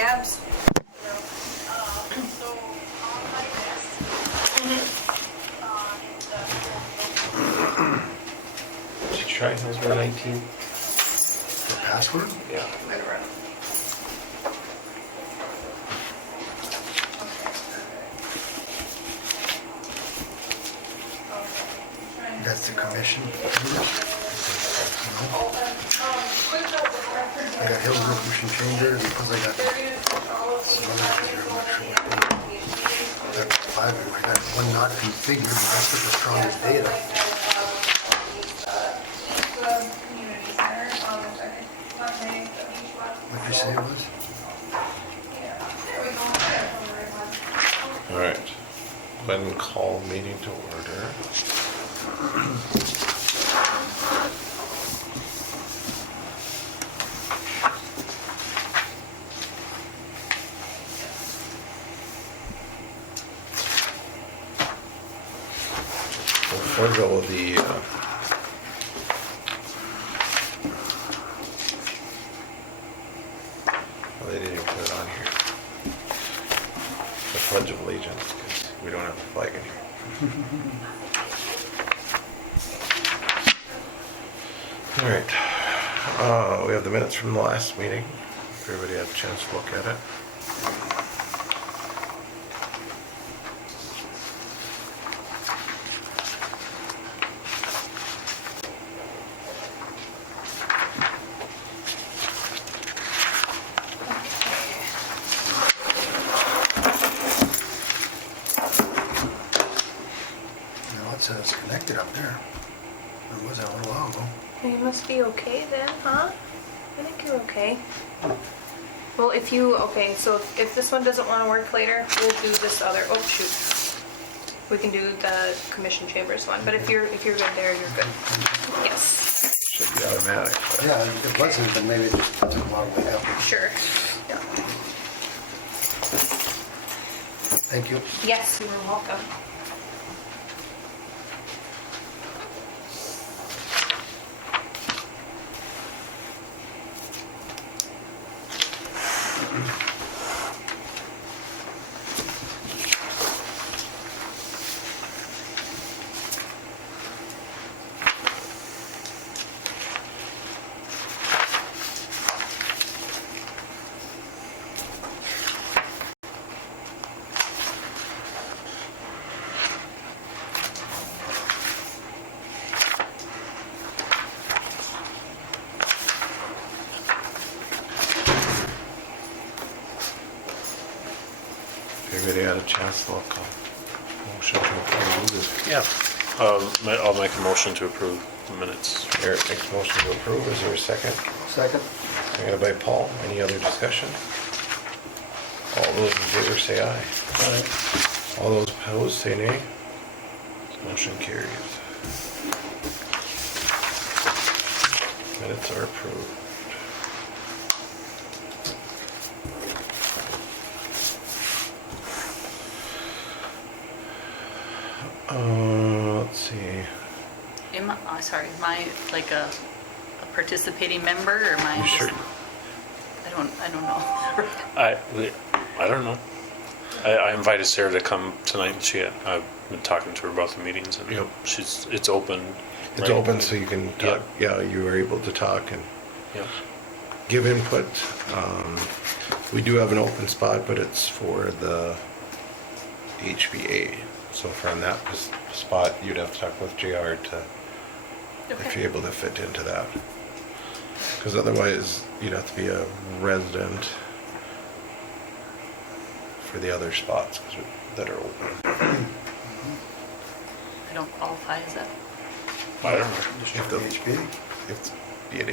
abs. So on my list, Did you try Hillsboro 19? The password? Yeah. That's the commission. No? I got Hillsboro Commission Chamber because I got some other shit here, I'm not sure what they are. I got 5 of them. I got one not configured, but that's with the strongest data. What'd you say it was? All right. Then call meeting to order. We'll forego the well, they didn't even put it on here. The Pledge of Allegiance, because we don't have the flag in here. All right. We have the minutes from the last meeting. If everybody had a chance to look at it. No, it says connected up there. It was that a little while ago. You must be okay then, huh? I think you're okay. Well, if you, okay, so if this one doesn't want to work later, we'll do this other, oh shoot. We can do the commission chambers one, but if you're good there, you're good. Yes, Should be automatic. But Yeah, if it wasn't, then maybe it just took a while to wake up. sure. Yeah. Thank you. Yes, you are welcome. if everybody had a chance to look, motion to approve. Yeah. I'll make a motion to approve the minutes. Eric makes motion to approve. Is there a second? Second? Seconded by Paul. Any other discussion? All those in favor say aye. Aye. All those opposed say nay. Motion carries. Minutes are approved. Let's see. Sorry, am I like a participating member or am I You just? sure? I don't know. I don't know. I invited Sarah to come tonight. I've been talking to her about the meetings and Yep. it's open. It's right? open so you can talk. Yeah, you were able to talk and Yeah. give input. We do have an open spot, but it's for the HBA. So from that spot, you'd have to talk with JR to, if Okay. you're able to fit into that. Because otherwise, you'd have to be a resident for the other spots that are open. I don't qualify as that. I don't know. If the- HB? If be an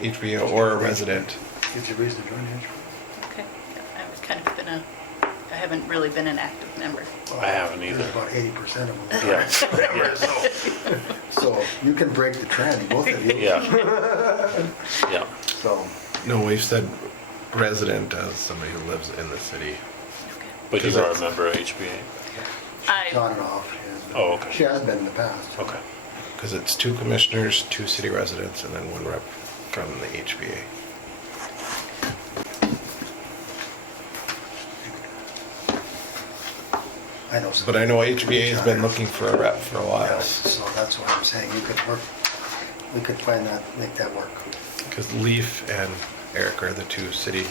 HB or a resident. Gives you a reason to join HB. Okay. Yeah, I've kind of I haven't really been an active member. I haven't either. There's about 80% of them. Yeah. So you can break the trend, both of you. Yeah. Yeah. So, No, we've said resident as somebody who lives in the city. Okay. But you Because are a it's- member of HBA? on and off. She has been. Oh, okay. She has been in the past. Okay. Because it's 2 commissioners, 2 city residents, and then 1 rep from the HBA. I know. some- But I know HBA's been looking for a rep for a while. Yes, so that's what I'm saying, we could find that, make that work. Because Leaf and Eric are the two the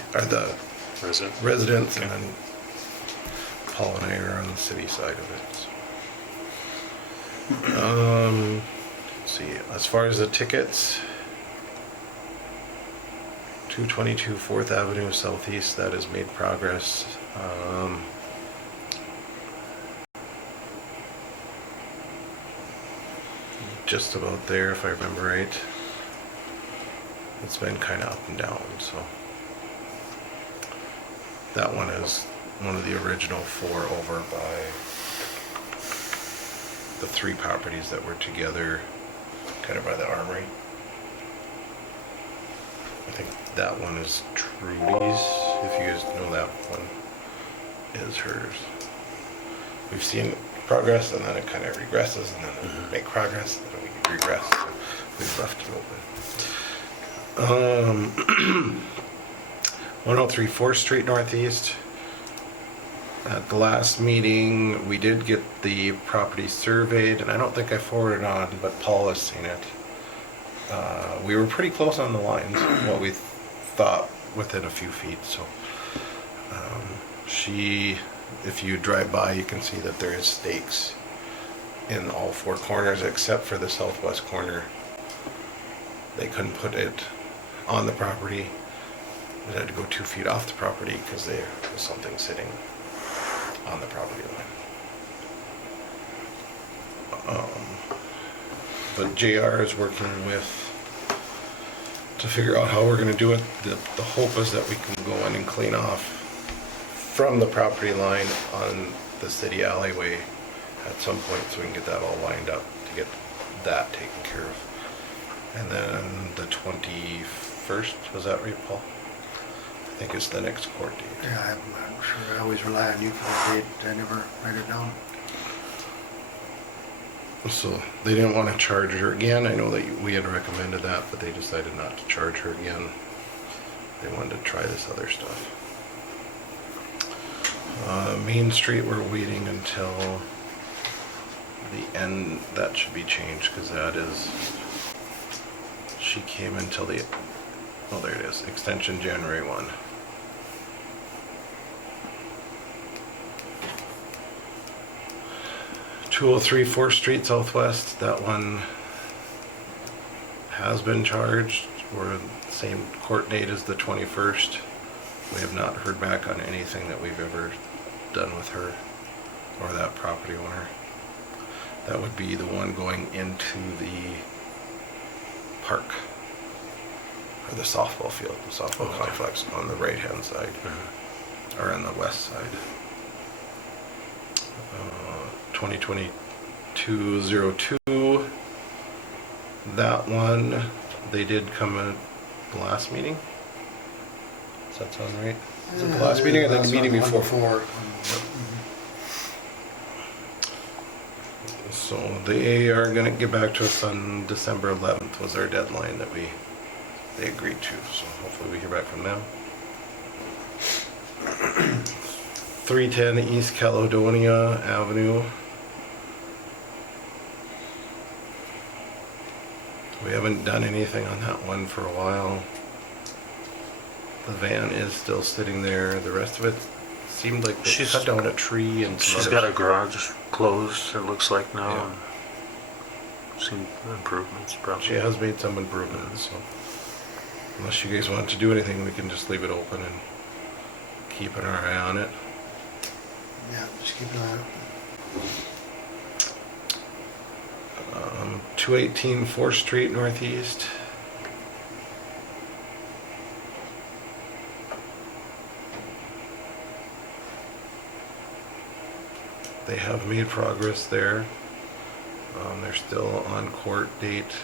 Resident. residents, and then Paul and I are on the city side of it. So. Let's see, as far as the tickets, 222 4th Avenue Southeast, that has made progress. Just about there, if I remember right. It's been kind of up and down, so. That one is one of the original 4 over by the 3 properties that were together, kind of by the armory. I think that one is Trudy's, if you guys know that one is hers. We've seen progress, and then it kind of regresses, and then it make progress, and then we regress. So we've left it open. 103 4th Street Northeast. At the last meeting, we did get the property surveyed, and I don't think I forwarded on, but Paul has seen it. We were pretty close on the lines, what we thought within a few feet, so. If you drive by, you can see that there is stakes in all 4 corners, except for the southwest corner. They couldn't put it on the property. It had to go 2 feet off the property because there was something sitting on the property line. But JR is working to figure out how we're going to do it. The hope is that we can go in and clean off from the property line on the city alleyway at some point, so we can get that all lined up to get that taken care of. And then the 21st, was that right, Paul? I think it's the next court date. Yeah, I'm not sure, I always rely on you for the date, I never write it down. So they didn't want to charge her again. I know that we had recommended that, but they decided not to charge her again. They wanted to try this other stuff. Main Street, we're waiting until the end. That should be changed because that is, she came until the, oh, there it is, extension January 1. .203 4th Street Southwest, that one has been charged. We're the same court date as the 21st. We have not heard back on anything that we've ever done with her or that property owner. That would be the one going into the park, or the softball field, the softball complex on the right-hand side, or on the west side. 2022-02, that one, they did come at the last meeting. Does that sound right? Is it the last meeting or the meeting before? So they are gonna get back to us on December 11th was our deadline that they agreed to, so hopefully we hear back from them. 310 East Caledonia Avenue. We haven't done anything on that one for a while. The van is still sitting there. The rest of it seemed like they cut down a tree and some She's other got a garage closed, it looks like now. Yeah. And seen improvements probably. She has made some improvements, so unless you guys want to do anything, we can just leave it open and keep an eye on it. Yeah, just keep an eye out. 218 4th Street Northeast. They have made progress there. They're still on court date.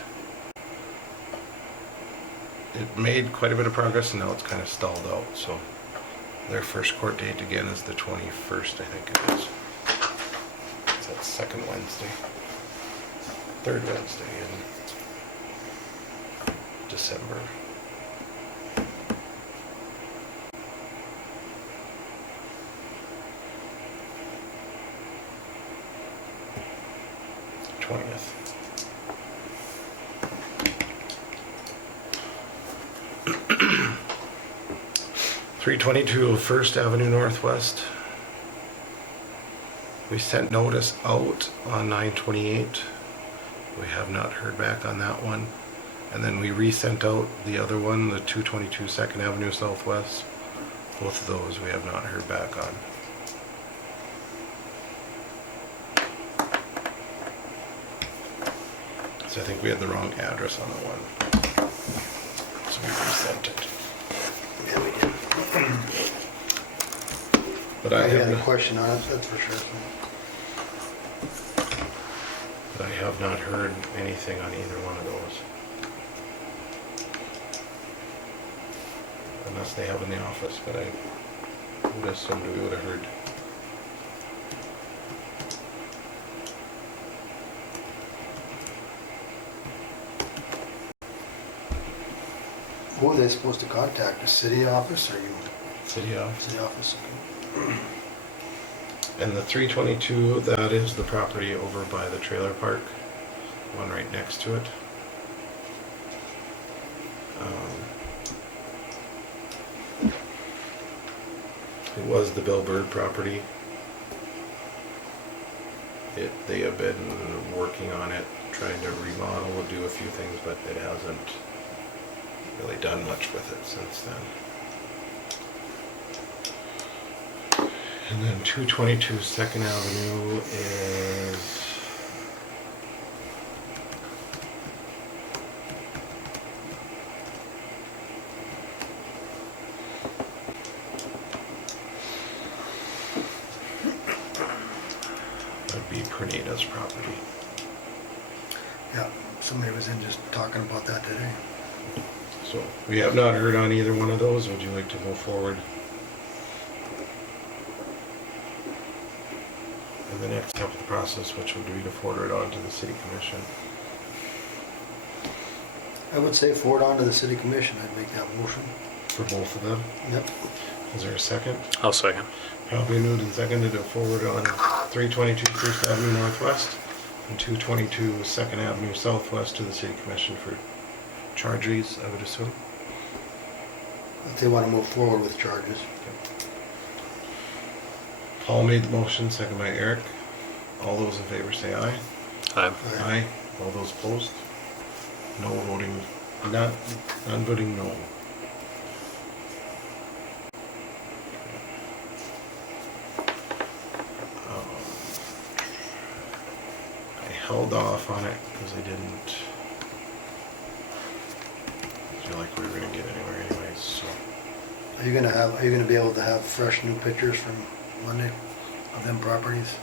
It made quite a bit of progress and now it's kind of stalled out, so their first court date again is the 21st, I think it is. It's that second Wednesday. Third Wednesday in December. 322 First Avenue Northwest. We sent notice out on 9/28. We have not heard back on that one. And then we resent out the other one, the 222 Second Avenue Southwest. Both of those we have not heard back on. So I think we had the wrong address on the one. So we resent it. Yeah, we did. But I I had a have, question on it, that's for sure. but I have not heard anything on either one of those. Unless they have in the office, but I would assume we would have heard. Who are they supposed to contact, the city office or you? City office. City office, okay. And the 322, that is the property over by the trailer park, one right next to it. It was the Bill Bird property. They have been working on it, trying to remodel, do a few things, but it hasn't really done much with it since then. And then 222 Second Avenue is would be Pernita's property. Yeah, somebody was in just talking about that today. So we have not heard on either one of those. Would you like to move forward? And the next step of the process, which would be to forward it on to the city commission. I would say forward on to the city commission, I'd make that motion. For both of them. Yep. Is there a second? I'll second. Probably moved and seconded to forward on 322 First Avenue Northwest and 222 Second Avenue Southwest to the city commission for charges, I would assume. If they want to move forward with charges. Paul made the motion, second by Eric. All those in favor say aye. Aye. Aye. All those opposed? No voting, none voting no. I held off on it because I didn't feel like we were gonna get anywhere anyways, so. Are you gonna be able to have fresh new pictures from Monday of them properties?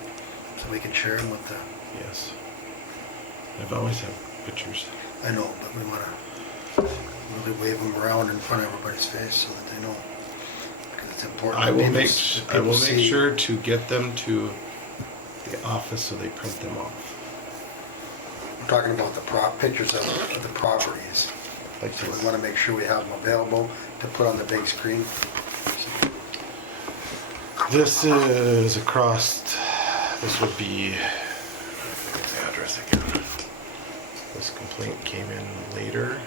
So we can share them with the, Yes. I've always had pictures. I know, but we wanna really wave them around in front of everybody's face so that they know. Because it's important. I will People make, s- I will people make see- sure to get them to the office so they print them off. We're talking about the pictures of the properties. Like So this. we wanna make sure we have them available to put on the big screen. This is across, this would be, what's the address again? This complaint came in later.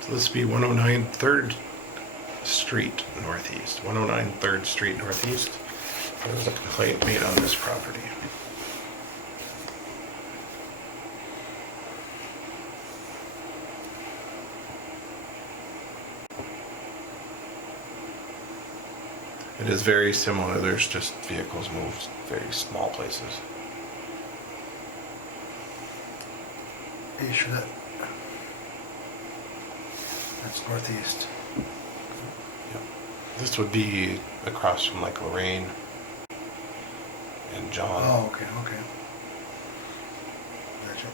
So this would be 109 3rd Street Northeast, 109 3rd Street Northeast. There was a complaint made on this property. It is very similar, there's just vehicles moved very small places. Are you sure that's northeast? Yep. This would be across from like Lorraine and John. Oh, okay. Gotcha.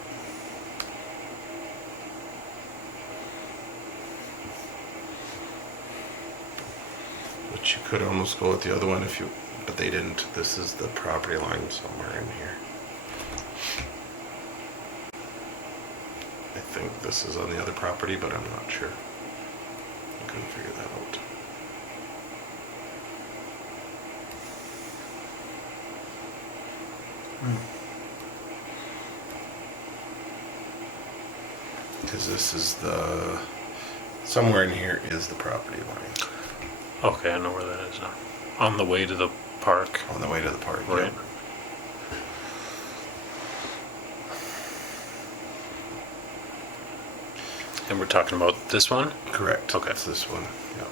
But you could almost go with the other one if you but they didn't. This is the property line somewhere in here. I think this is on the other property, but I'm not sure. I couldn't figure that out. Because this is the, somewhere in here is the property line. Okay, I know where that is now. On the way to the park. On the way to the park. Right. Yep. And we're talking about this one? Correct. Okay. It's this one. Yep.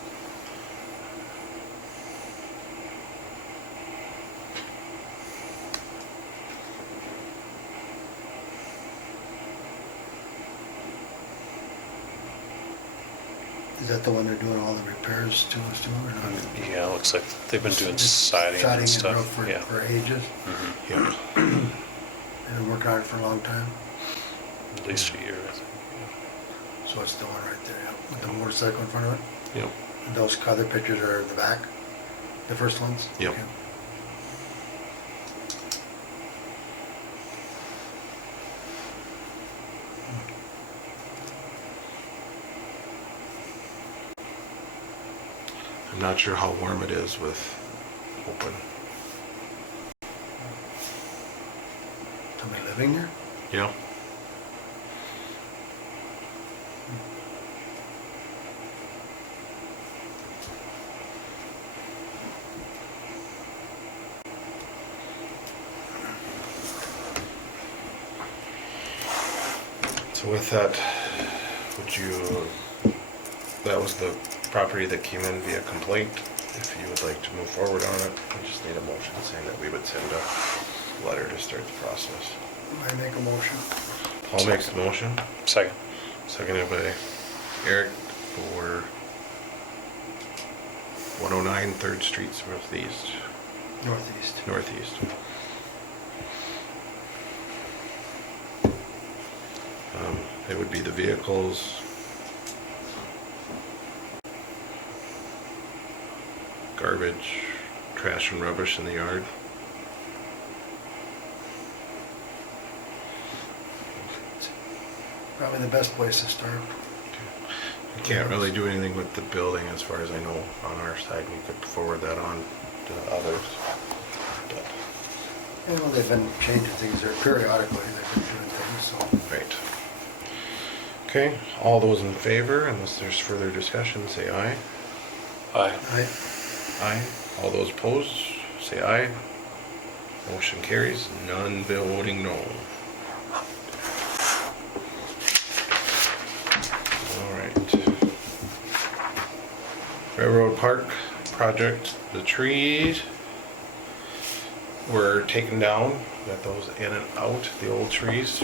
Is that the one they're doing all the repairs to us to, or not? Yeah, it looks like they've been doing siding and roof stuff. for, Yeah. for ages. Yep. They've been working on it for a long time. At least a year, I think. So it's the one right there, yeah, with the motorcycle in front of it. Yep. And those other pictures are in the back, the first ones? Yep. Okay. I'm not sure how warm it is with open. Somebody living there? Yeah. So with that, would you, that was the property that came in via complaint. If you would like to move forward on it, we just need a motion saying that we would send a letter to start the process. I make a motion. Paul makes the motion, Second. seconded by Eric for 109 3rd Street Northeast. Northeast. Northeast. It would be the vehicles, garbage, trash and rubbish in the yard. Probably the best place to start. We can't really do anything with the building as far as I know on our side. We could forward that on to others. But, You know, they've been changing things there periodically, they've been doing things, so. right. Okay, all those in favor, unless there's further discussion, say aye. Aye. Aye. All those opposed, say aye. Motion carries, none voting no. All right. Railroad Park project, the trees were taken down, got those in and out, the old trees,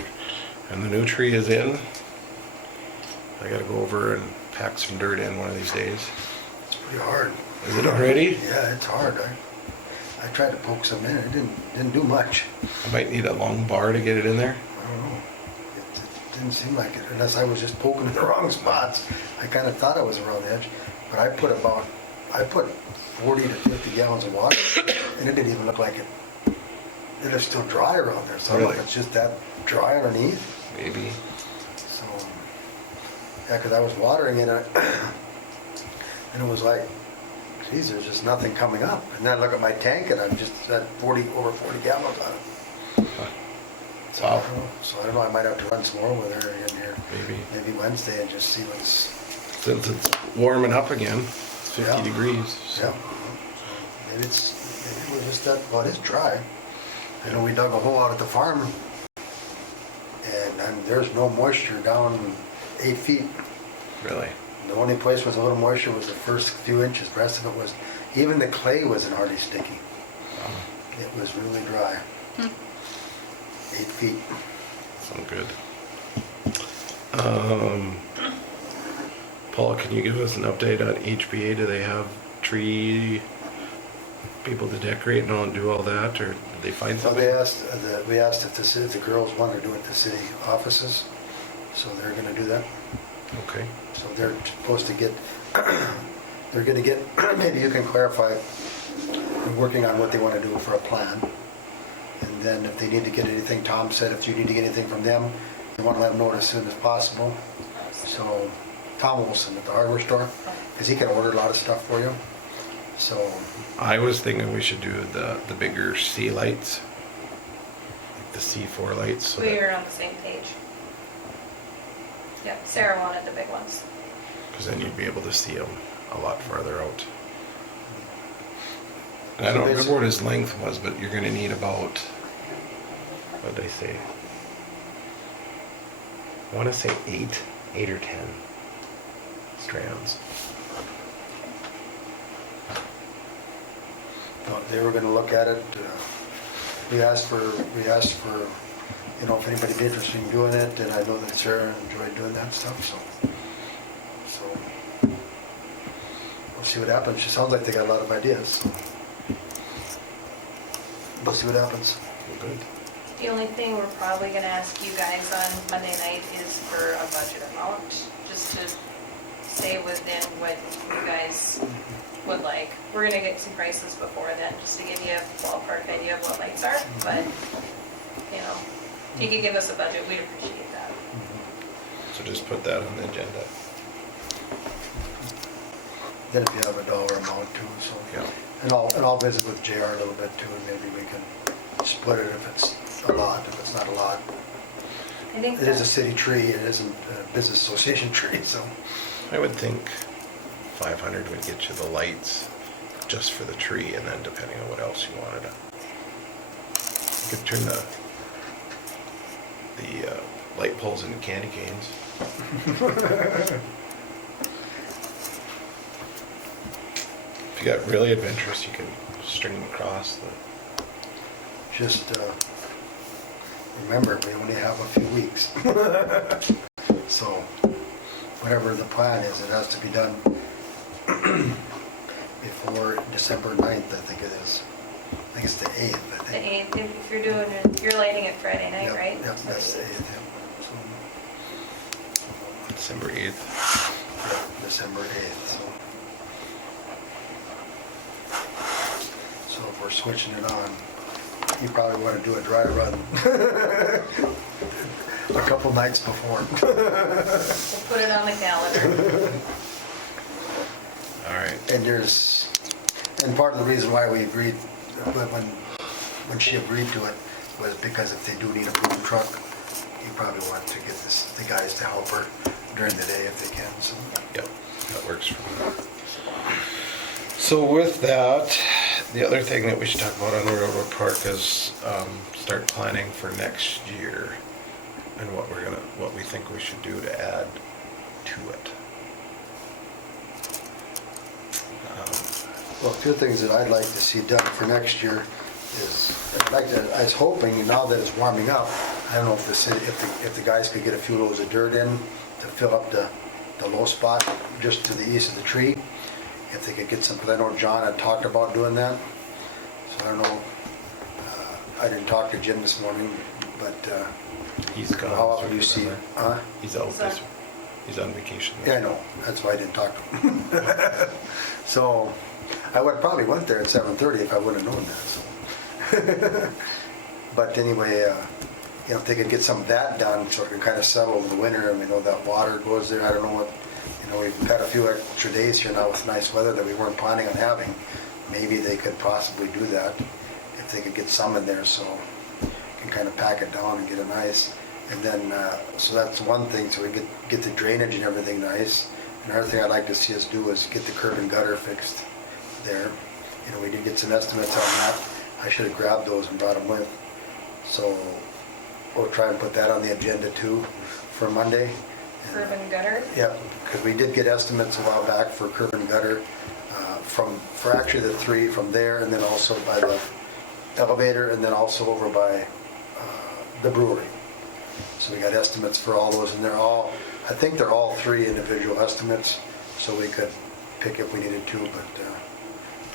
and the new tree is in. I gotta go over and pack some dirt in one of these days. It's pretty hard. Is it already? Yeah, it's hard. I tried to poke some in, it didn't do much. I might need a long bar to get it in there. I don't know. It didn't seem like it, unless I was just poking in the wrong spots. I kind of thought I was around the edge, but I put 40 to 50 gallons of water, and it didn't even look like it. It is still dry around there, so I don't know if Really? it's just that dry underneath. Maybe. So, yeah, because I was watering it, and it was like, geez, there's just nothing coming up. And then I look at my tank, and I'm just at over 40 gallons on it. So, Wow. I don't know, I might have to run some more with her in here. Maybe. Wednesday and just see what's, Since it's warming up again, it's 50 Yeah. degrees. So. yeah. Maybe it was just that, well, it is dry. I know we dug a hole out at the farm, and there's no moisture down 8 feet. Really? The only place with a little moisture was the first few inches. The rest of it was, even the clay wasn't hardly sticky. Wow. It was really dry. 8 feet. Sound good. Paul, can you give us an update on HBA? Do they have tree people to decorate and all, do all that, or did they find So something? we asked if the girls wanted to do it at the city offices, so they're gonna do that. Okay. So they're supposed to get, they're gonna get, maybe you can clarify, We're working on what they want to do for a plan. And then if they need to get anything, Tom said if you need to get anything from them, you want to let them know as soon as possible. So Tom Wilson at the hardware store, because he can order a lot of stuff for you. So, I was thinking we should do the bigger C lights, like the C4 lights. So We were on the same page. Yep, Sarah wanted the big ones. because then you'd be able to see them a lot farther out. And I don't remember what his length was, but you're going to need about, what did I say? I want to say 8 or 10 strands. they were gonna look at it. We asked for, you know, if anybody'd be interested in doing it, and I know that Sarah enjoyed doing that stuff, so we'll see what happens. It sounds like they got a lot of ideas, so we'll see what happens. Good. The only thing we're probably gonna ask you guys on Monday night is for a budget amount, just to stay within what you guys would like. We're gonna get some prices before then, just to give you a ballpark idea of what lights are, but, you know, if you could give us a budget, we'd appreciate that. So just put that on the agenda. Then if you have a dollar amount too, so. Yeah. And I'll visit with JR a little bit too, and maybe we can split it if it's a lot, if it's not a lot. I think It is a that- city tree, it isn't a business association tree, so. I would think 500 would get you the lights just for the tree, and then depending on what else you wanted to. You could turn the light poles into candy canes. If you got really adventurous, you can string them across the. Just remember, we only have a few weeks. So whatever the plan is, it has to be done before December 9th, I think it is. I think it's the 8th, I The think. 8th, if you're doing it, you're lighting it Friday night, Yep, right? Yep, that's the 8th, yep. December 8th. So, yeah, December 8th, so. So if we're switching it on, you probably want to do a dry run a couple nights before. We'll put it on the calendar. All right. And part of the reason why we agreed, when she agreed to it, was because if they do need a boom truck, you probably want to get the guys to help her during the day if they can, so. Yep, that works for me. So with that, the other thing that we should talk about on the railroad park is start planning for next year and what we think we should do to add to it. Well, a few things that I'd like to see done for next year is, I was hoping, now that it's warming up, I don't know if the city, if the guys could get a few loads of dirt in to fill up the low spot just to the east of the tree. If they could get some, because I know John had talked about doing that. So I don't know, I didn't talk to Jim this morning, but He's gone. how often do you see, huh? He's out this, he's on vacation. Yeah, I know, that's why I didn't talk to him. So, I would probably went there at 7:30 if I would have known that, so. But anyway, you know, if they could get some of that done, so it can kind of settle over the winter, and we know that water goes there, I don't know what, you know, we've had a few extra days here now with nice weather that we weren't planning on having. Maybe they could possibly do that, if they could get some in there, so you can kind of pack it down and get it nice. And then, so that's one thing, so we get the drainage and everything nice. Another thing I'd like to see us do is get the curb and gutter fixed there. You know, we did get some estimates on that. I should have grabbed those and brought them with. So we'll try and put that on the agenda too for Monday. Curb and gutter. Yep, because we did get estimates a while back for curb and gutter for actually the three from there, and then also by the elevator, and then also over by the brewery. So we got estimates for all those, and I think they're all three individual estimates, so we could pick if we needed to, but,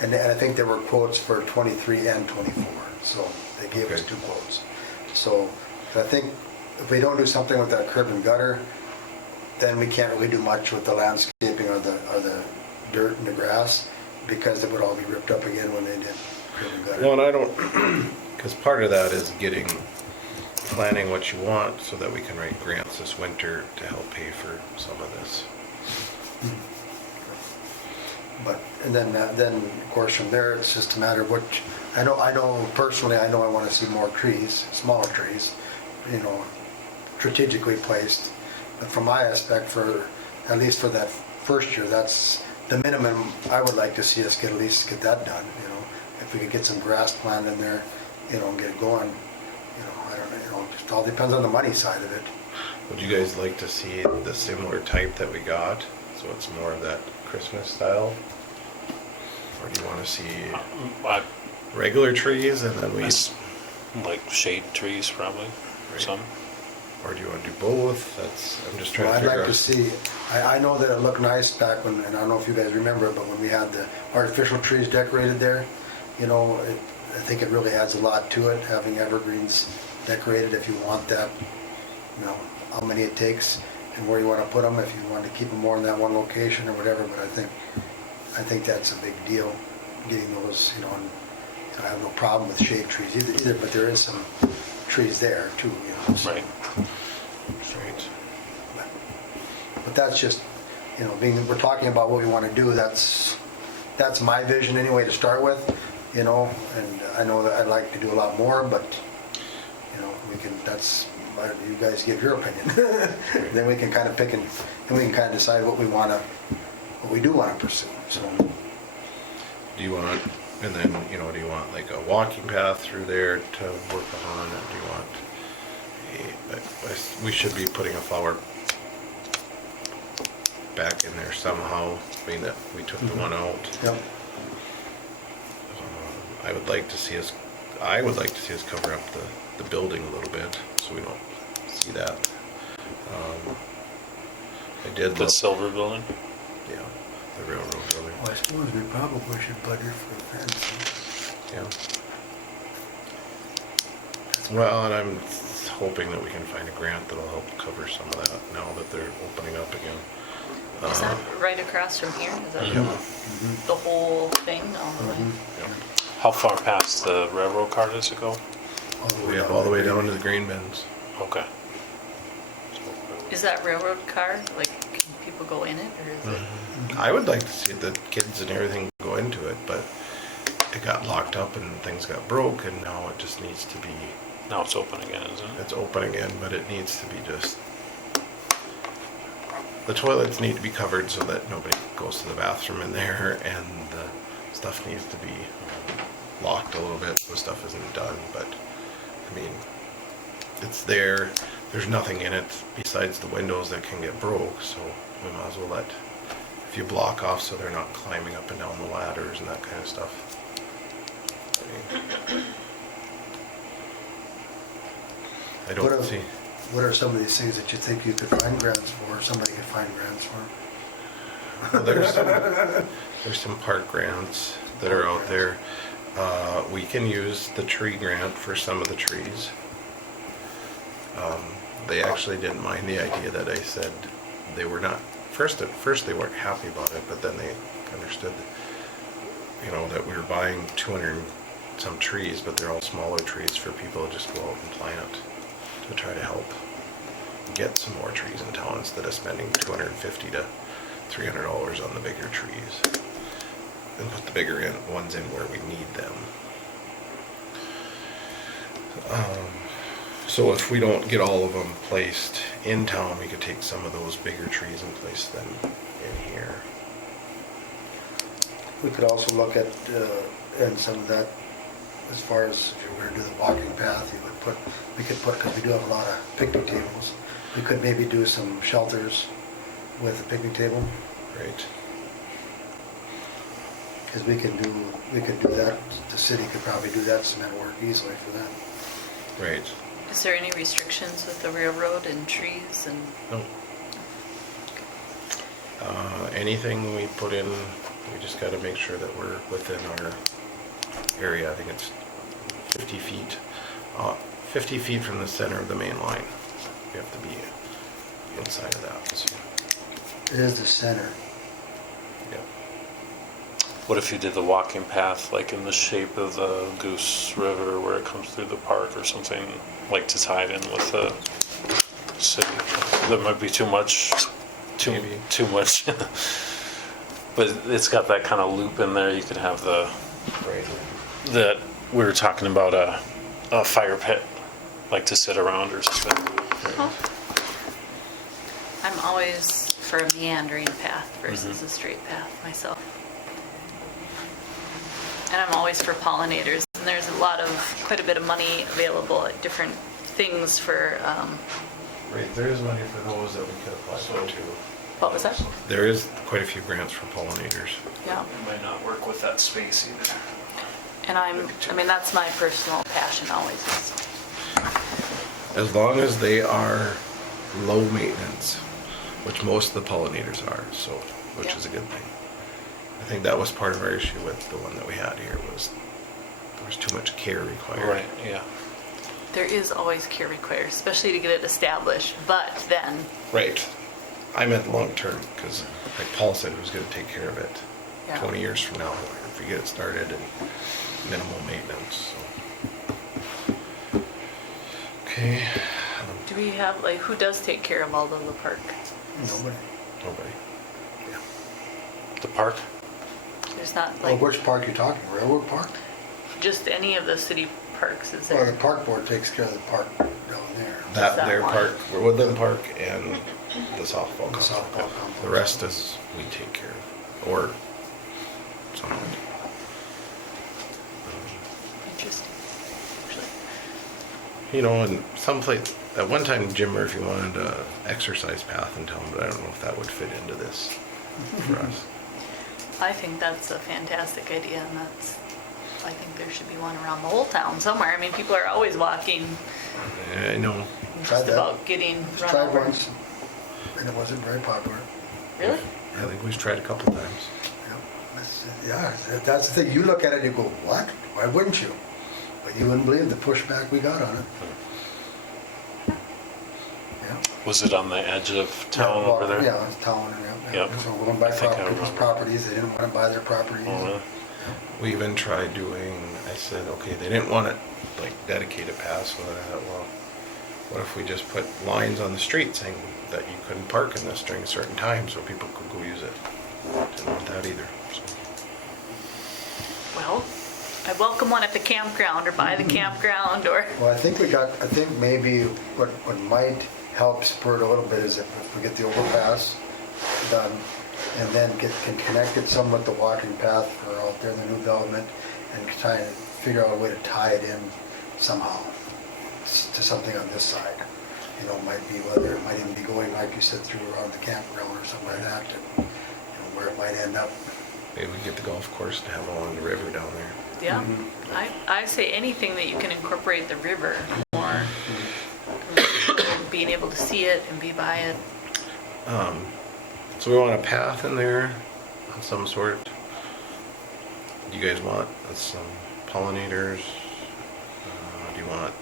and I think there were quotes for 23 and 24, so they gave us Okay. 2 quotes. So I think if we don't do something with that curb and gutter, then we can't really do much with the landscaping or the dirt and the grass. because it would all be ripped up again when they did really good. Well, and I don't, because part of that is planning what you want so that we can write grants this winter to help pay for some of this. But, and then of course from there, it's just a matter of which, I know personally, I want to see more trees, smaller trees, you know, strategically placed. But from my aspect, at least for that first year, that's the minimum I would like to see us at least get that done, you know. If we could get some grass planted in there, you know, and get it going, you know, I don't know, you know, just all depends on the money side of it. Would you guys like to see the similar type that we got? So it's more of that Christmas style? Or do you want to see I, regular trees and then we, like shade trees probably, Right. some. or do you want to do both? I'm just trying Well, to I'd figure like out. to see, I know that it looked nice back when, and I don't know if you guys remember it, but when we had the artificial trees decorated there, you know, I think it really adds a lot to it, having evergreens decorated if you want that, you know, how many it takes and where you want to put them, if you want to keep them more in that one location or whatever, but I think that's a big deal, getting those, you know, and I have no problem with shade trees either, but there is some trees there too, you know. So. Right. Right. But that's just, you know, we're talking about what we want to do, that's my vision anyway to start with, you know, and I know that I'd like to do a lot more, but, you know, you guys give your opinion. Then we can kind of pick and we can kind of decide what we do want to pursue, so. Do you want, and then, you know, do you want like a walking path through there to work on? Or do you want we should be putting a flower back in there somehow, being that we took the one out. Yep. I would like to see us cover up the building a little bit, so we don't see that. I did The look, silver building. yeah, the railroad building, Well, I suppose we probably should budget for a fence. yeah. Well, and I'm hoping that we can find a grant that'll help cover some of that now that they're opening up again. Is that right across from here? Is that the whole thing all the way? How far past the railroad car does it go? We have all the way down to the grain bins. Okay. Is that railroad car, like, can people go in it, or is it? I would like to see the kids and everything go into it, but it got locked up and things got broke, and now it just needs to be, Now it's open again, isn't it? it's open again, but it needs to be just, the toilets need to be covered so that nobody goes to the bathroom in there, and the stuff needs to be locked a little bit so stuff isn't done, but, I mean, it's there, there's nothing in it besides the windows that can get broke, so we might as well if you block off so they're not climbing up and down the ladders and that kind of stuff. I don't see. What are some of these things that you think you could find grants for, or somebody could find grants for? Well, there's some park grants that are out there. We can use the tree grant for some of the trees. They actually didn't mind the idea that I said they were not, at first they weren't happy about it, but then they understood, you know, that we were buying 200 and some trees, but they're all smaller trees for people to just go out and plant to try to help get some more trees in town instead of spending $250 to $300 on the bigger trees, and put the bigger ones in where we need them. So if we don't get all of them placed in town, we could take some of those bigger trees and place them in here. We could also look at, and some of that, as far as if you were to do the walking path, we could put, because we do have a lot of picnic tables, we could maybe do some shelters with a picnic table, Right. because we could do that, the city could probably do that, cement work easily for that. Right. Is there any restrictions with the railroad and trees and? No. Anything we put in, we just got to make sure that we're within our area. I think it's 50 feet. 50 feet from the center of the main line. We have to be inside of that. So, It is the center. yeah. What if you did the walking path like in the shape of the Goose River where it comes through the park or something, like to tie it in with the city? That might be too much, Maybe. too much. But it's got that kind of loop in there. You could have Right. that we were talking about a fire pit, like to sit around or something. I'm always for a meandering path versus a straight path myself. And I'm always for pollinators, and there's quite a bit of money available at different things for, Right, there is money for those that we could apply for too. what was that? There is quite a few grants for pollinators. Yeah. It might not work with that space either. And I mean, that's my personal passion always is. As long as they are low maintenance, which most of the pollinators are, so, which Yeah. is a good thing. I think that was part of our issue with the one that we had here was there was too much care required. Right, yeah. There is always care required, especially to get it established, but then, Right. I meant long term, because like Paul said, he was gonna take care of it Yeah. 20 years from now, if we get it started and minimal maintenance, so. Okay, do we have, like, who does take care of all the park? Nobody. nobody. The park? There's not Well, like, which park you talking, Railroad Park? just any of the city parks, is Well, the there? park board takes care of the park down there. That, that their one? park, Woodland Park and the softball The complex. softball complex. The rest is, we take care of, or someone. Interesting. Actually. You know, and someplace, at one time Jim Murphy wanted a exercise path in town, but I don't know if that would fit into this for us. I think that's a fantastic idea, and I think there should be one around the whole town somewhere. I mean, people are always walking, I know, Tried just that. about getting It's run tried over. once, and it wasn't very popular. Really? I think we've tried a couple times. Yeah, that's the thing, you look at it, you go, what? Why wouldn't you? But you wouldn't believe the pushback we got on it. Yeah. Was it on the edge of town Yeah, well, over there? Yeah, it's town, and Yep. so we're going to buy I think I people's remember. properties, they didn't want to buy their properties. Oh, really? We even tried doing, I said, okay, they didn't want it like dedicated paths, so then I thought, well, what if we just put lines on the street saying that you couldn't park in this during a certain time so people could go use it? Didn't want that either, so. Well, I welcome one at the campground or by the campground or, Well, I think maybe what might help spur it a little bit is if we get the overpass done and then can connect it some with the walking path for out there in the new development and try and figure out a way to tie it in somehow to something on this side. You know, might be whether it might even be going, like you said, through around the campground or something like that, and, where it might end up. Maybe we get the golf course and have along the river down there. yeah. I say anything that you can incorporate the river more, being able to see it and be by it. So we want a path in there of some sort. Do you guys want some pollinators? Do you want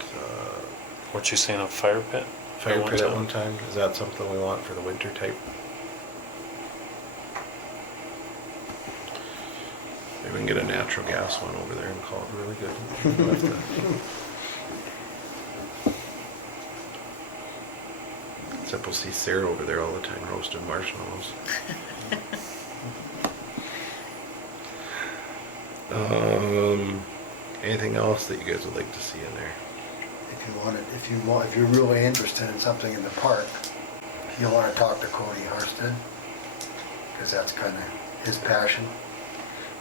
Weren't you saying a fire pit? fire one pit at time? one time? Is that something we want for the winter type? Maybe we can get a natural gas one over there and call it really good. We'll have to- Except we'll see Sarah over there all the time roasting marshmallows. Anything else that you guys would like to see in there? If you're really interested in something in the park, you'll want to talk to Cody Harsted, because that's kind of his passion.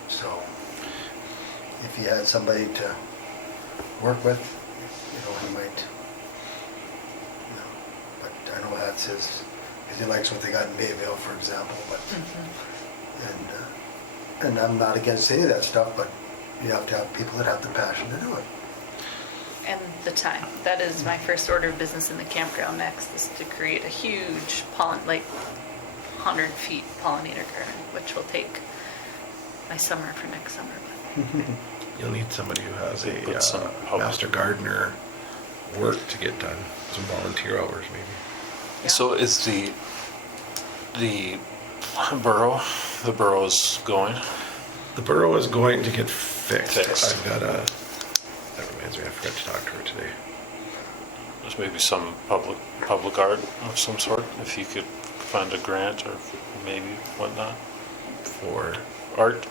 So if he had somebody to work with, he might, but I know that's his, because he likes what they got in Bayville, for example, but, and I'm not against any of that stuff, but you have to have people that have the passion to do it. And the time. That is my first order of business in the campground next, is to create a huge 100 feet pollinator garden, which will take my summer for next summer. You'll need somebody who has Put some a public- master gardener work to get done, some volunteer hours maybe. Yeah. So is the borough's going? The borough is going to get fixed. Fixed. I've got a, that reminds me, I forgot to talk to her today. There's maybe some public art of some sort, if you could find a grant or maybe whatnot. For, Art,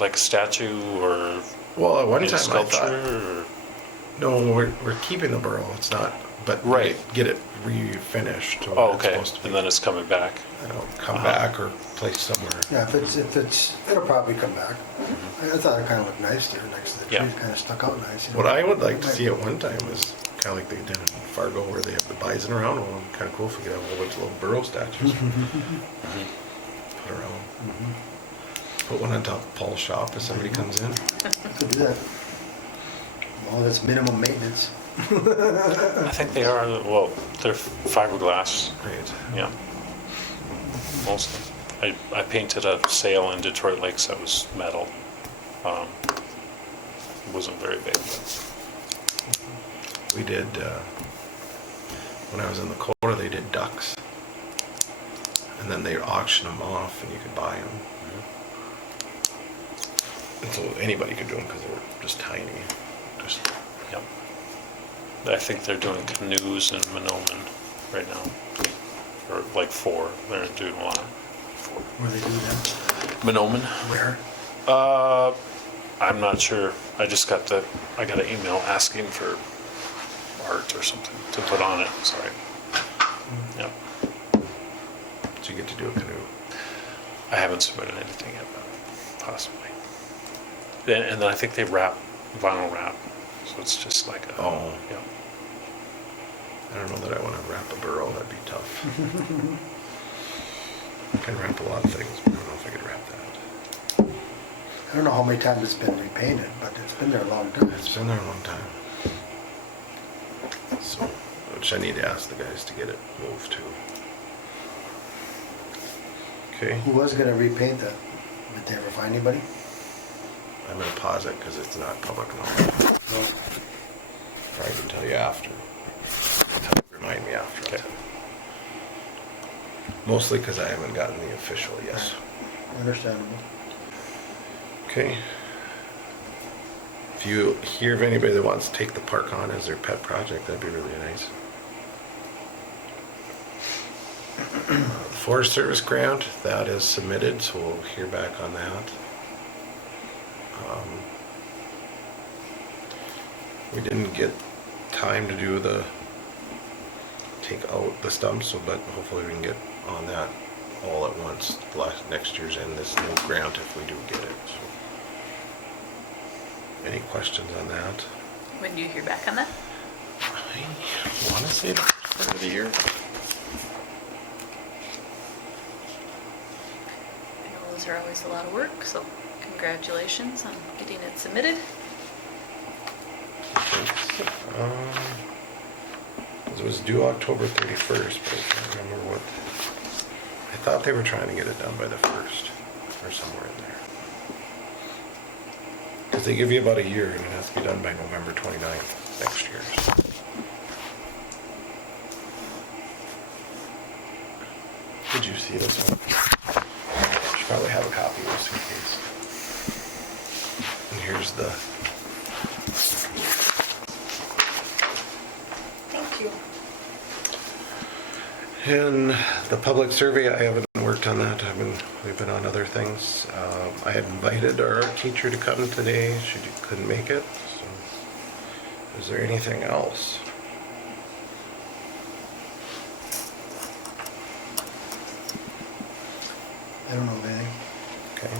like a statue or well, at one a time I sculpture thought, or... no, we're keeping the borough, it's not, but Right. get it refinished. to what Oh, it's okay, supposed to be. and then it's coming back. You know, come Uh-huh. back or place somewhere. Yeah, it'll probably come back. I thought it kind of looked nice there next to the Yeah. trees, kind of stuck out nice. What I would like to see at one time is kind of like they did in Fargo where they have the bison around. Well, it'd be kind of cool if we could have a whole bunch of little borough statues put around. Put one on top of Paul's shop if somebody comes in. Could do that. Well, that's minimum maintenance. I think they are, well, they're fiberglass, Great. yeah. Mostly. I painted a sail in Detroit Lakes that was metal. It wasn't very big, but We did, when I was in Lakota, they did ducks. And then they auctioned them off and you could buy them. And so anybody could do them because they were just tiny. Just, yep. I think they're doing canoes in Monoman right now. Or like 4, they're doing 1. Where they do them. Monoman? Where? I'm not sure. I got an email asking for art or something to put on it, sorry. Yep. so you get to do a canoe. I haven't submitted anything yet, but possibly. And then I think they vinyl wrap, so it's just like a... Oh. Yeah. I don't know that I want to wrap a burrow, that'd be tough. I can wrap a lot of things, but I don't know if I could wrap that. I don't know how many times it's been repainted, but it's been there a long time. It's been there a long time. So, which I need to ask the guys to get it moved to. Okay, Who was gonna repaint that? Did they ever find anybody? I'm gonna pause it because it's not public knowledge. No. Or I can tell you after. Remind me after. Okay. Mostly because I haven't gotten the official yes. Understandable. Okay. If you hear of anybody that wants to take the park on as their pet project, that'd be really nice. The Forest Service grant, that is submitted, so we'll hear back on that. We didn't get time to do take out the stumps, but hopefully we can get on that all at once, next year's and this new grant if we do get it. So. Any questions on that? When do you hear back on that? I want to say the first part of the year. I know those are always a lot of work, so congratulations on getting it submitted. It was due October 31st, but I can't remember what. I thought they were trying to get it done by the 1st or somewhere in there. Because they give you about a year and it has to be done by November 29th next year. So. Did you see this one? Should probably have a copy of this in case. And here's the. Thank you. And the public survey, I haven't worked on that. We've been on other things. I had invited our art teacher to come today. She couldn't make it. So, is there anything else? I don't know of anything. Okay.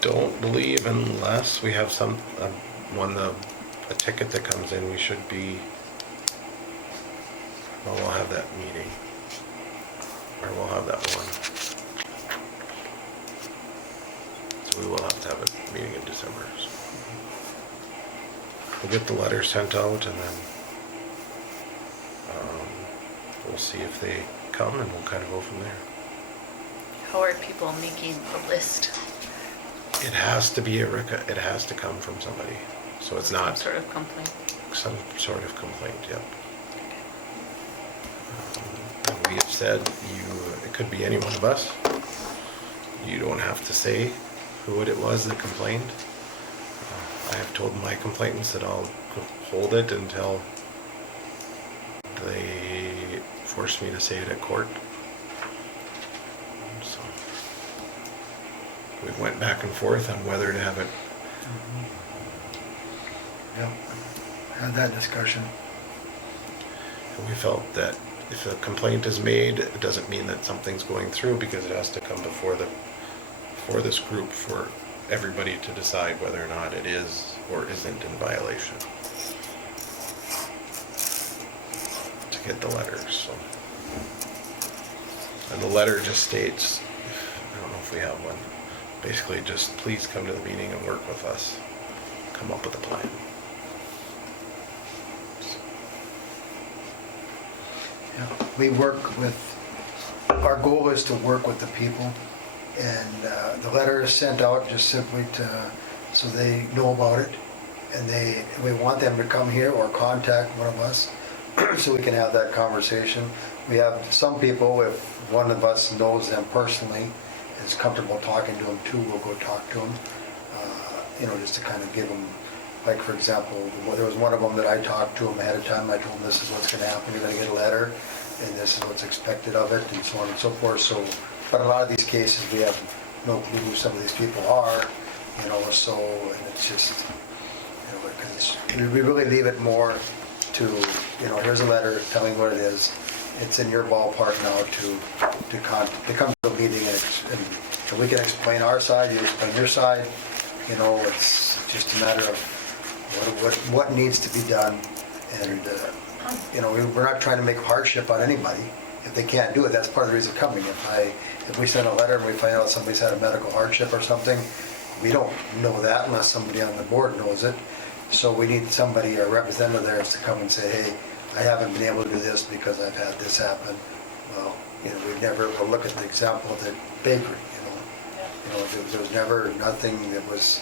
Don't believe unless we have a ticket that comes in, we should be. Well, we'll have that meeting. Or we'll have that one. So we will have to have a meeting in December. So. We'll get the letter sent out and then we'll see if they come and we'll kind of go from there. How are people making a list? It has to be it has to come from somebody. So it's not Some sort of complaint? some sort of complaint, yep. And we have said it could be any one of us. You don't have to say who it was that complained. I have told my complainants that I'll hold it until they force me to say it at court. So we went back and forth on whether to have it. Yeah, had that discussion. And we felt that if a complaint is made, it doesn't mean that something's going through, because it has to come before this group for everybody to decide whether or not it is or isn't in violation. To get the letters, so. And the letter just states, I don't know if we have one, basically just please come to the meeting and work with us. Come up with a plan. Yeah, we work with, our goal is to work with the people, and the letter is sent out just simply to, so they know about it, and we want them to come here or contact one of us so we can have that conversation. We have some people, if one of us knows them personally, is comfortable talking to them too, we'll go talk to them, just to kind of give them, like for example, there was one of them that I talked to him ahead of time. I told him this is what's going to happen. You're going to get a letter, and this is what's expected of it, and so on and so forth. So, but in a lot of these cases, we have no clue who some of these people are, So, and it's just, because we really leave it more to, here's a letter telling what it is. It's in your ballpark now to come to a meeting and we can explain our side. You explain your side. It's just a matter of what needs to be done, and we're not trying to make hardship on anybody. If they can't do it, that's part of the reason coming. If we send a letter and we find out somebody's had a medical hardship or something, we don't know that unless somebody on the board knows it. So we need somebody, a representative there, to come and say, hey, I haven't been able to do this because I've had this happen. Well, we'll look at the example of the bakery. There was never nothing that was.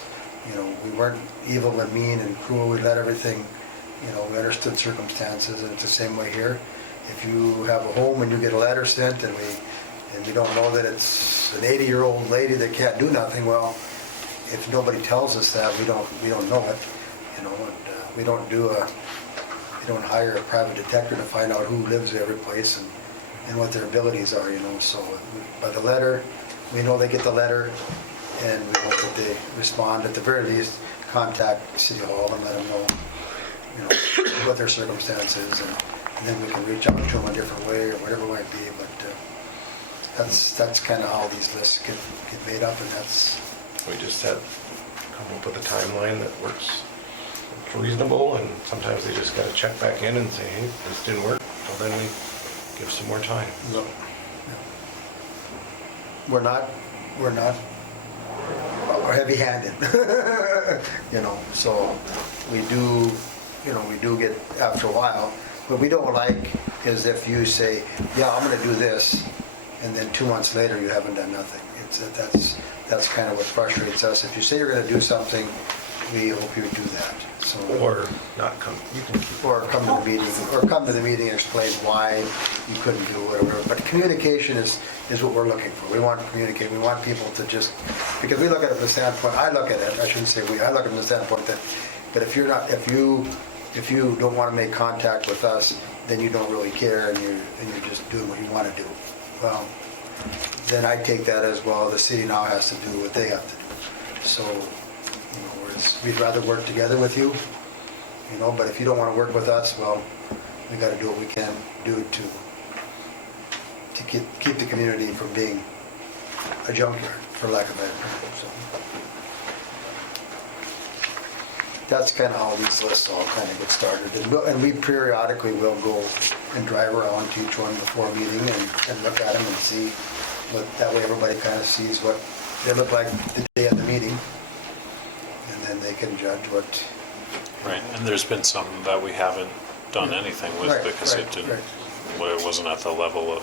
We weren't evil and mean and cruel. We let everything, we understood circumstances, and it's the same way here. If you have a home and you get a letter sent and we don't know that it's an 80-year-old lady that can't do nothing, well, if nobody tells us that, we don't know it, and we don't hire a private detective to find out who lives every place and what their abilities are, So by the letter, we know they get the letter, and we hope that they respond. At the very least, contact City Hall and let them know, what their circumstance is, and then we can reach out to them a different way or whatever it might be. But that's kind of how these lists get made up, and that's. We just have come up with a timeline that works reasonable, and sometimes they just got to check back in and say, hey, this didn't work. Well, then we give some more time. No. We're not heavy-handed, so we do get after a while. What we don't like is if you say, yeah, I'm going to do this, and then 2 months later you haven't done nothing. That's kind of what frustrates us. If you say you're going to do something, we hope you would do that. So, Or not come, you can keep. or come to the meeting and explain why you couldn't do whatever. But communication is what we're looking for. We want to communicate. We want people to just, because we look at it from the standpoint, I look at it, I shouldn't say we, I look at it from the standpoint that if you don't want to make contact with us, then you don't really care, and you're just doing what you want to do. Well, then I take that as, well, the city now has to do what they have to do. So, we'd rather work together with you, but if you don't want to work with us, well, we got to do what we can do to keep the community from being a junkyard, for lack of a better term. So that's kind of how these lists all kind of get started. And we periodically will go and drive around to each one before a meeting and look at them and see what, that way everybody kind of sees what they look like the day of the meeting. And then they can judge what. Right, and there's been some that we haven't done anything with because it didn't, well, it wasn't at the level of.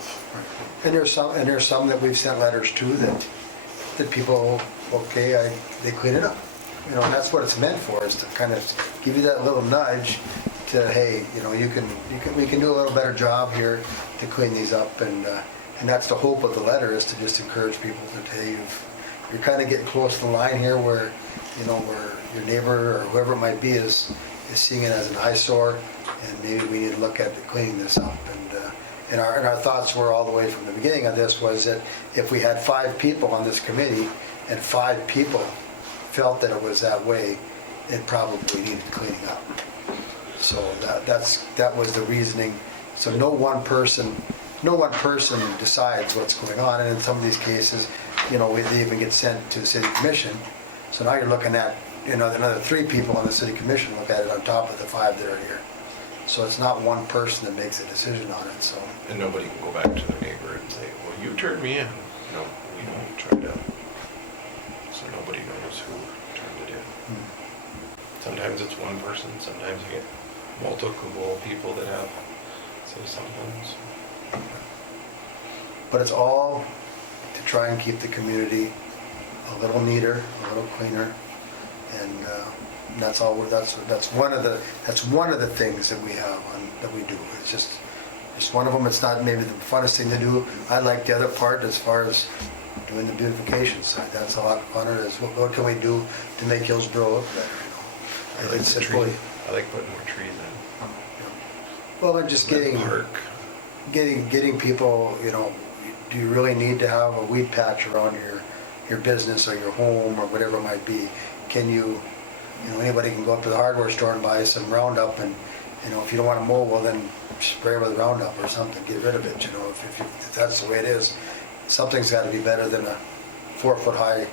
Right. And there's some that we've sent letters to that people, okay, they clean it up. And that's what it's meant for, is to kind of give you that little nudge to, hey, we can do a little better job here to clean these up, and that's the hope of the letter, is to just encourage people that, hey, you're kind of getting close to the line here where, you know, where your neighbor or whoever it might be is seeing it as an eyesore, and maybe we need to look at cleaning this up. And our thoughts were all the way from the beginning of this was that if we had 5 people on this committee and 5 people felt that it was that way, it probably needed cleaning up. So that was the reasoning. So no one person decides what's going on, and in some of these cases, you know, they even get sent to the city commission. So now you're looking at, you know, another 3 people on the city commission look at it on top of the 5 that are here. So it's not one person that makes a decision on it, so. And nobody can go back to their neighbor and say, well, you turned me in. No, we don't try to, so nobody knows who turned it in. Sometimes it's one person, sometimes you get multiple people that have, say something. So. But it's all to try and keep the community a little neater, a little cleaner, and that's all. That's one of the things that we have that we do. It's just one of them. It's not maybe the funnest thing to do. I like the other part as far as doing the beautification side. That's a lot funner. Is what can we do to make Hillsboro look better? You know, I like the tree. I like putting more trees in. Well, and just That park. getting people, you know, do you really need to have a weed patch around your business or your home or whatever it might be? Can you know, anybody can go up to the hardware store and buy some Roundup, and, you know, if you don't want to mow, well, then spray with Roundup or something, get rid of it, you know, if that's the way it is. Something's got to be better than a 4-foot high.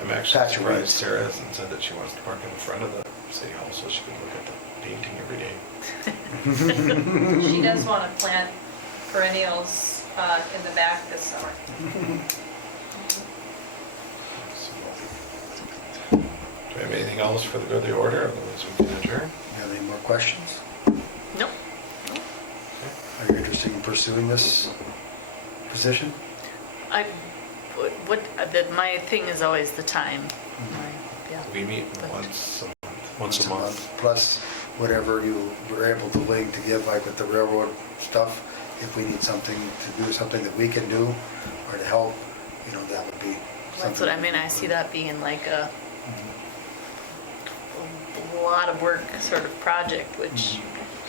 I'm actually patch of surprised weeds. Sarah hasn't said that she wants to park in the front of the city hall so she can look at the painting every day. She does want to plant perennials in the back this summer. Do we have anything else for the good of the order? Otherwise we can adjourn. You have any more questions? Nope. Are you interested in pursuing this position? My thing is always the time. Yeah. We meet once a month. Once a month. Plus whatever you were able to willing to give, like with the railroad stuff, if we need something to do, something that we can do or to help, you know, that would be something. That's what I mean. I see that being like a lot of work sort of project, which,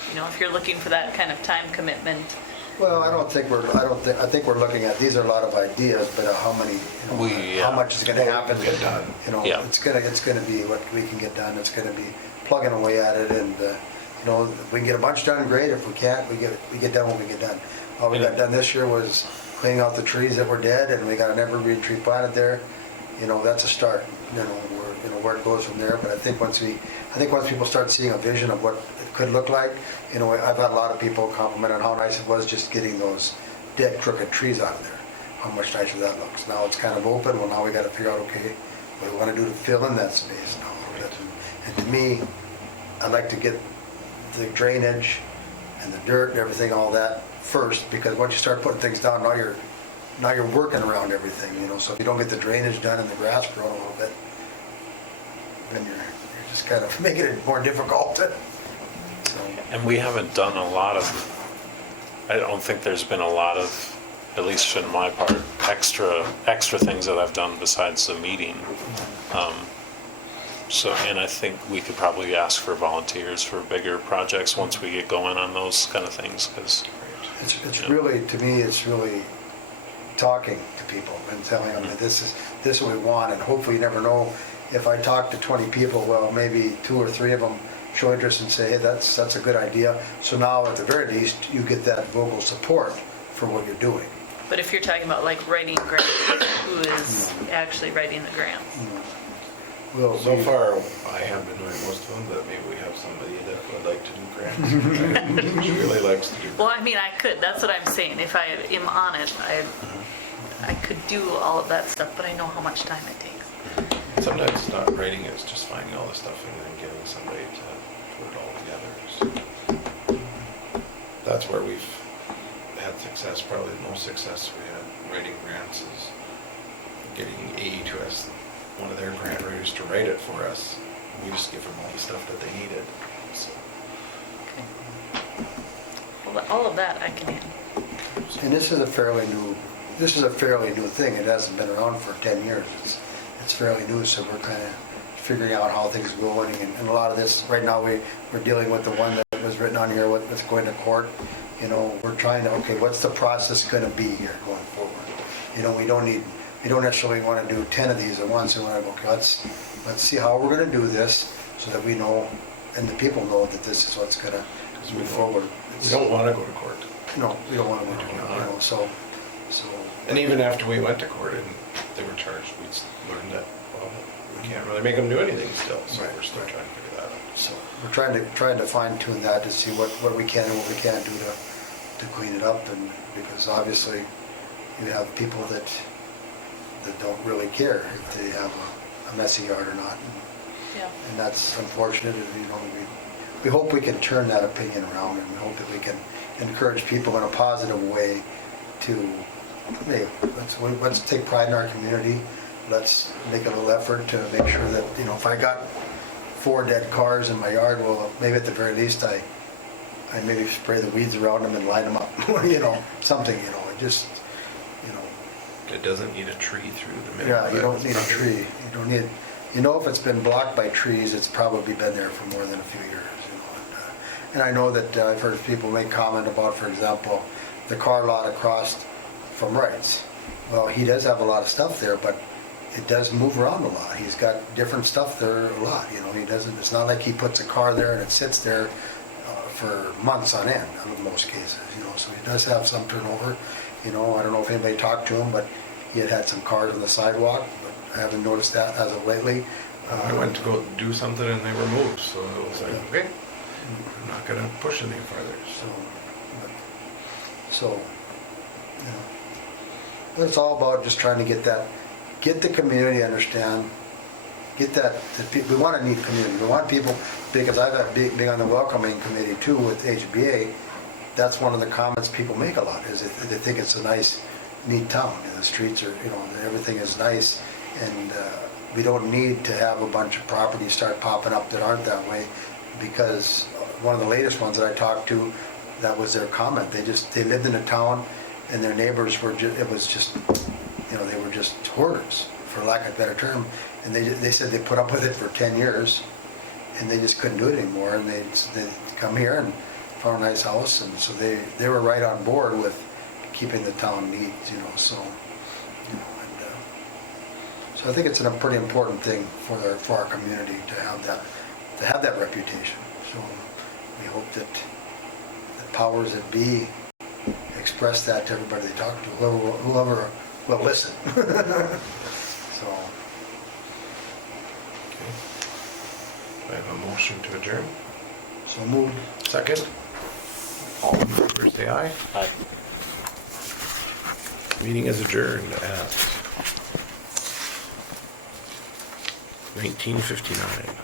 you know, if you're looking for that kind of time commitment. Well, I think we're looking at, these are a lot of ideas, but how many, you know, how much is gonna happen? Get done. You know, Yeah. it's gonna be what we can get done, it's gonna be plugging away at it, and, you know, if we can get a bunch done, great, if we can't, we get done when we get done. All we got done this year was cleaning out the trees that were dead, and we got an evergreen tree planted there. You know, that's a start, you know, where it goes from there, but I think once people start seeing a vision of what it could look like, you know, I've had a lot of people compliment on how nice it was just getting those dead crooked trees out of there, how much nicer that looks. Now it's kind of open, well, now we got to figure out, okay, what do we want to do to fill in that space now? And to me, I'd like to get the drainage and the dirt and everything, all that first, because once you start putting things down, now you're working around everything, you know, so if you don't get the drainage done and the grass grown a little bit, then you're just kind of making it more difficult. So. And we haven't done a lot of, I don't think there's been a lot of, at least in my part, extra things that I've done besides the meeting. And I think we could probably ask for volunteers for bigger projects once we get going on those kind of things, because It's really, to me, it's really talking to people and telling them that this is what we want, and hopefully you never know, if I talk to 20 people, well, maybe 2 or 3 of them show interest and say, hey, that's a good idea. So now at the very least, you get that vocal support for what you're doing. But if you're talking about like writing grants, who is actually writing the grants? Well, So far, I have been doing most of them, but maybe we have somebody that would like to do grants. She really likes to do grants. Well, I mean, I could, that's what I'm saying. If I am on it, I could do all of that stuff, but I know how much time it takes. Sometimes it's not writing, it's just finding all the stuff and then getting somebody to put it all together. So that's where we've had success, probably the most success we had writing grants is getting AE to us, one of their grant writers, to write it for us. We just give them all the stuff that they needed. So. Okay. Well, all of that I can handle. And this is a fairly new thing. It hasn't been around for 10 years. it's fairly new, so we're kind of figuring out how things are going. And a lot of this, right now, we're dealing with the one that was written on here, that's going to court. You know, we're trying to, okay, what's the process gonna be here going forward? You know, we don't necessarily want to do 10 of these at once. We want to, okay, let's see how we're gonna do this so that we know, and the people know that this is what's gonna move forward. We don't want to go to court. No, we don't want to go to court, you know, so. And even after we went to court and they were charged, we learned that, well, we can't really make them do anything still, so Right. we're still trying to figure that out. So we're trying to fine tune that to see what we can and what we can't do to clean it up, and because obviously you have people that don't really care if they have a messy yard or not. Yeah. And that's unfortunate, and, you know, we hope we can turn that opinion around, and we hope that we can encourage people in a positive way to, hey, let's take pride in our community. Let's make a little effort to make sure that, you know, if I got 4 dead cars in my yard, well, maybe at the very least I maybe spray the weeds around them and line them up, you know, something, you know, it just, you know. It doesn't need a tree through the middle. Yeah, of you it. don't need a tree. You don't need, you know, if it's been blocked by trees, it's probably been there for more than a few years, you know. And I know that I've heard people make comment about, for example, the car lot across from Wright's. Well, he does have a lot of stuff there, but it does move around a lot. He's got different stuff there a lot, you know. He doesn't, it's not like he puts a car there and it sits there for months on end in most cases, you know. So he does have some turnover, you know. I don't know if anybody talked to him, but he had some cars on the sidewalk, but I haven't noticed that as of lately. I went to go do something and they were moved, so it was like, okay, I'm not gonna push any farther. So, you know, but it's all about just trying to get the community to understand, we want to need community. We want people, because I've got being on the welcoming committee too with HBA, that's one of the comments people make a lot, is they think it's a nice, neat town. And the streets are, you know, everything is nice, and we don't need to have a bunch of properties start popping up that aren't that way, because one of the latest ones that I talked to, that was their comment. They lived in a town, and their neighbors were it was just, you know, they were just hoarders, for lack of a better term. And they said they put up with it for 10 years, and they just couldn't do it anymore. And they come here and found a nice house, and so they were right on board with keeping the town neat, you know. So, you know, and so I think it's a pretty important thing for our community to have that reputation. So we hope that the powers that be express that to everybody they talk to, whoever will listen. So. I have a motion to adjourn. So moved. Second. All in favor, say aye. Aye. Meeting is adjourned at 19:59.